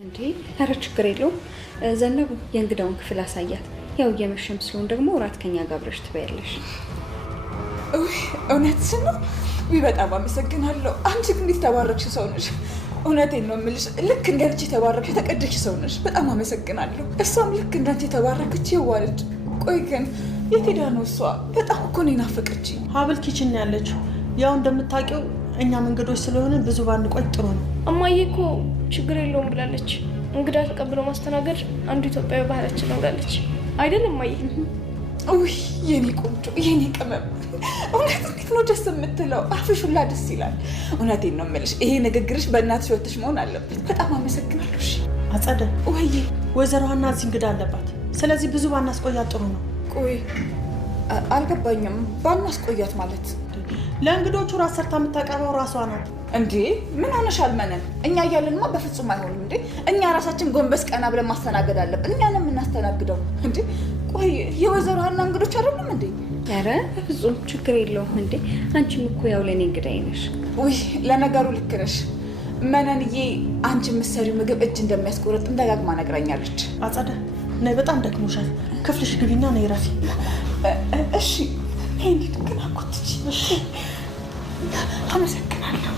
እንዴ ኧረ ችግር የለውም። ዘነቡ የእንግዳውን ክፍል አሳያት። ያው እየመሸም ስለሆነ ደግሞ እራት ከኛ ጋር አብረሽ ትበያለሽ። እውነትሽን ነው? በጣም አመሰግናለሁ። አንቺ ግን እንዴት ተባረክሽ ሰው ነሽ። እውነቴን ነው የምልሽ። ልክ እንደ አንቺ የተባረክሽ የተቀደሽ ሰው ነሽ። በጣም አመሰግናለሁ። እሷም ልክ እንደ አንቺ የተባረከች የዋለች። ቆይ ግን የት ሄዳ ነው እሷ? በጣም እኮ ነው ናፈቀችኝ። ሀብል ኪችን ያለችው። ያው እንደምታውቂው እኛ መንገዶች ስለሆነ ብዙ ባንቆይ ጥሩ ነው። እማዬ እኮ ችግር የለውም ብላለች። እንግዳ ተቀብሎ ማስተናገድ አንዱ ኢትዮጵያዊ ባህላችን ነው ብላለች። አይደለም እማዬ? ውይ የኔ ቆንጆ የኔ ቅመም፣ እውነት እንዴት ነው ደስ የምትለው። አፍሽ ሁላ ደስ ይላል። እውነቴን ነው የምልሽ። ይሄ ንግግርሽ በእናትሽ ወጥሽ መሆን አለበት። በጣም አመሰግናለሁ። እሺ አጸደ፣ ወይ ወይዘሮ ሀና እዚህ እንግዳ አለባት። ስለዚህ ብዙ ባናስቆያት ጥሩ ነው። ቆይ አልገባኝም። ባናስቆያት ማለት? ለእንግዶቹ ራስ ሰርታ የምታቀርበው ራሷ ናት። እንዴ ምን ሆነሻል? መነን እኛ እያለንማ በፍጹም አይሆንም። እንዴ እኛ ራሳችን ጎንበስ ቀና ብለን ማስተናገድ አለብን። እኛ ነው የምናስተናግደው። እንዴ ቆይ የወይዘሮ ሀና እንግዶች አይደሉም እንዴ? ኧረ በፍጹም ችግር የለውም። እንዴ አንቺም እኮ ያው ለእኔ እንግዳዬ ነሽ። ውይ ለነገሩ ልክ ነሽ መነንዬ። አንቺ የምትሰሪው ምግብ እጅ እንደሚያስቆረጥ ደጋግማ ነግራኛለች። አጸደ ነይ፣ በጣም ደክሞሻል። ክፍልሽ ግቢና ነይ ረፊ። እሺ ሄኒ ግን አቆጥቺ። እሺ አመሰግናለሁ።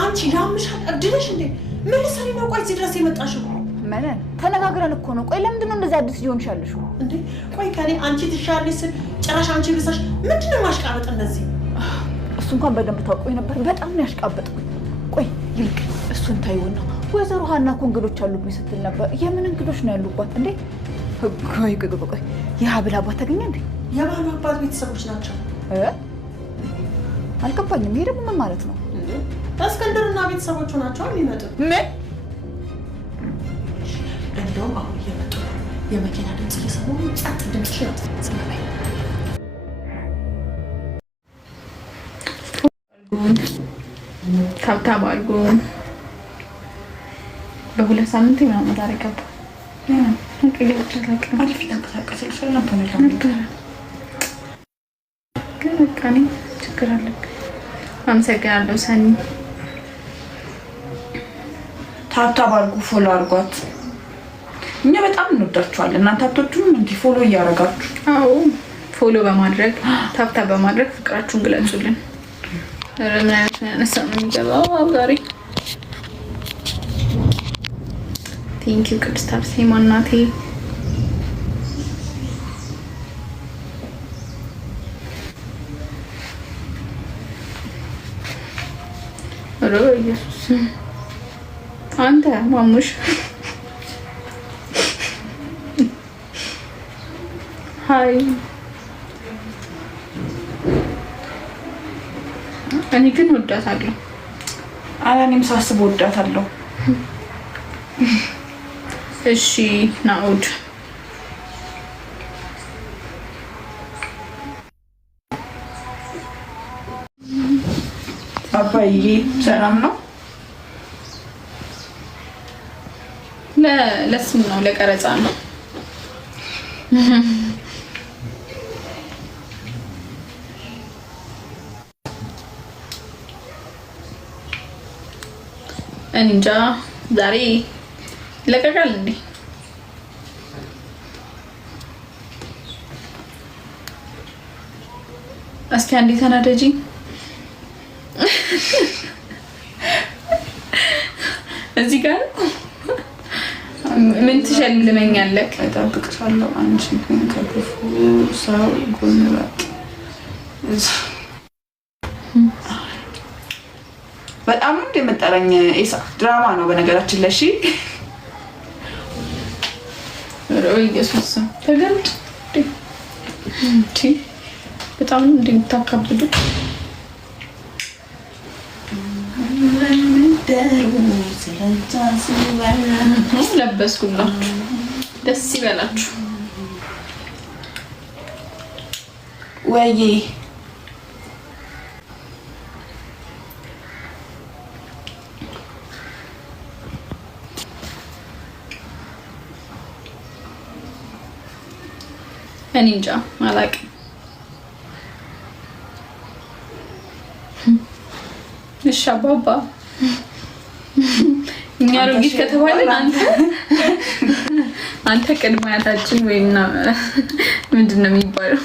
አንቺ ያምሻል። እብድነሽ እንዴ? ምን ልትሰሪ ነው? ቆይ እዚህ ድረስ የመጣሽው? መነን ተነጋግረን እኮ ነው። ቆይ ለምንድን ነው እንደዚህ አዲስ ሊሆን ሻለሽ እንዴ? ቆይ ከኔ አንቺ ትሻለሽ ስል ጭራሽ አንቺ ብሳሽ ምንድነው ማሽቃበጥ እንደዚህ? እሱ እንኳን በደንብ ታውቆኝ ነበር። በጣም ነው ያሽቃበጥኩኝ። ቆይ ይልቅ እሱን ታይውና ወይዘሮ ሀና እኮ እንግዶች አሉብኝ ስትል ነበር። የምን እንግዶች ነው ያሉባት እንዴ? ቆይ የሀብል አባት ተገኘ እንዴ? የባሉ አባት ቤተሰቦች ናቸው። አልገባኝም። ይሄ ደግሞ ምን ማለት ነው? እስክንድርና ቤተሰቦቹ ናቸው የሚመጡት። ምን? እንደውም አሁን እየመጡ የመኪና ድምፅ እየሰሙ ጸጥ ድምፅ ነው። ዝም በይ። ታብታብ አድርጎን በሁለት ሳምንት ምናምን ዛሬ ገባ። ግን በቃ እኔ ችግር አለብኝ። አመሰግናለሁ ሰኒ። ታብታብ አድርጉ፣ ፎሎ አድርጓት። እኛ በጣም እንወዳችኋለን። እናንተ አትወዱንም እንዴ? ፎሎ እያደረጋችሁ። አዎ ፎሎ በማድረግ ታብታብ በማድረግ ፍቅራችሁን ግለጹልን። ምን አይነት ነሳ ነው የሚገባው ዛሬ? ቴንክ ዩ ቅድስት አርሴማ እናቴ። ኧረ ኢየሱስ አንተ ማሙሽ ሃይ። እኔ ግን ወዳታለሁ። እኔም ሳስብ ወዳታለሁ። እሺ ናኡድ አባዬ ሰላም ነው? ለስሙ ነው፣ ለቀረጻ ነው። እንጃ ዛሬ ይለቀቃል እንዴ? እስኪ አንዴ ተናደጂ። እዚህ ጋር ምን ትሸልመኛለህ? እጠብቅሻለሁ። አንቺ ግን ከክፉ ሰው ጎን ራቂ። በጣም እንደ መጠረኝ ኢሳ ድራማ ነው በነገራችን ላይ። እሺ ኢየሱስ ተገልጥ እንዴ! በጣም እንደምታካብዱ ለበስኩላችሁ። ደስ ይበላችሁ ወይ? እኔ እንጃ አላውቅም። እሺ አባባ እኛ አሮጊት ከተባለን አንተ ቅድመ አያታችን ወይና ምንድን ነው የሚባለው?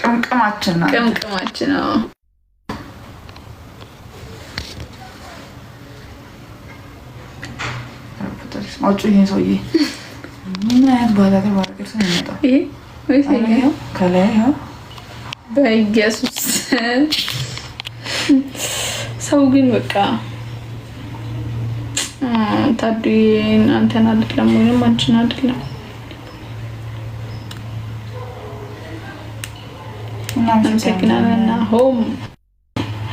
ቅምቅማችን ነው። ቅምቅማችን ነው። አውጪ ይሄን ሰውዬ ምን አይነት ባላገር ባላገር ሰው ነው? ይሄ ወይስ ይሄ ከላይ ነው? በኢየሱስ ሰው ግን በቃ ታዲን አንተን አይደለም ወይንም አንቺን አይደለም እናመሰግናለንና ሆም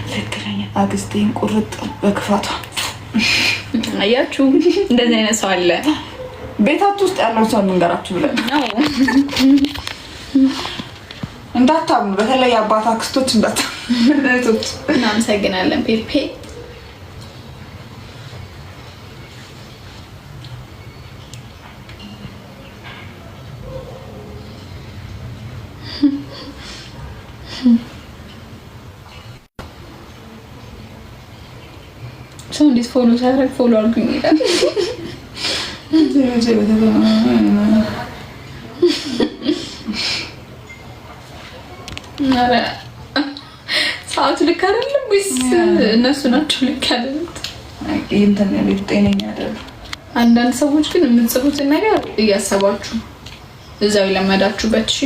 ትክክለኛ አግስቴን ቁርጥ በክፋቷ አያችሁ። እንደዚህ አይነት ሰው አለ ቤታችሁ ውስጥ ያለው ሰው እንገራችሁ ብለን ነው እንዳታምኑ። በተለይ አባታ ክስቶች እንዳታምኑ። እናመሰግናለን ፔፔ። ሰው እንዴት ፎሎ ሳያደርግ ፎሎ አድርጉኝ ይላል። ሰዓቱ ልክ አይደለም ወይስ እነሱ ናቸው ልክ ያደረጉት? እንትን ያለው ጤነኛ አይደለም። አንዳንድ ሰዎች ግን የምትጽፉትን ነገር እያሰባችሁ እዛው ለመዳችሁበት እሺ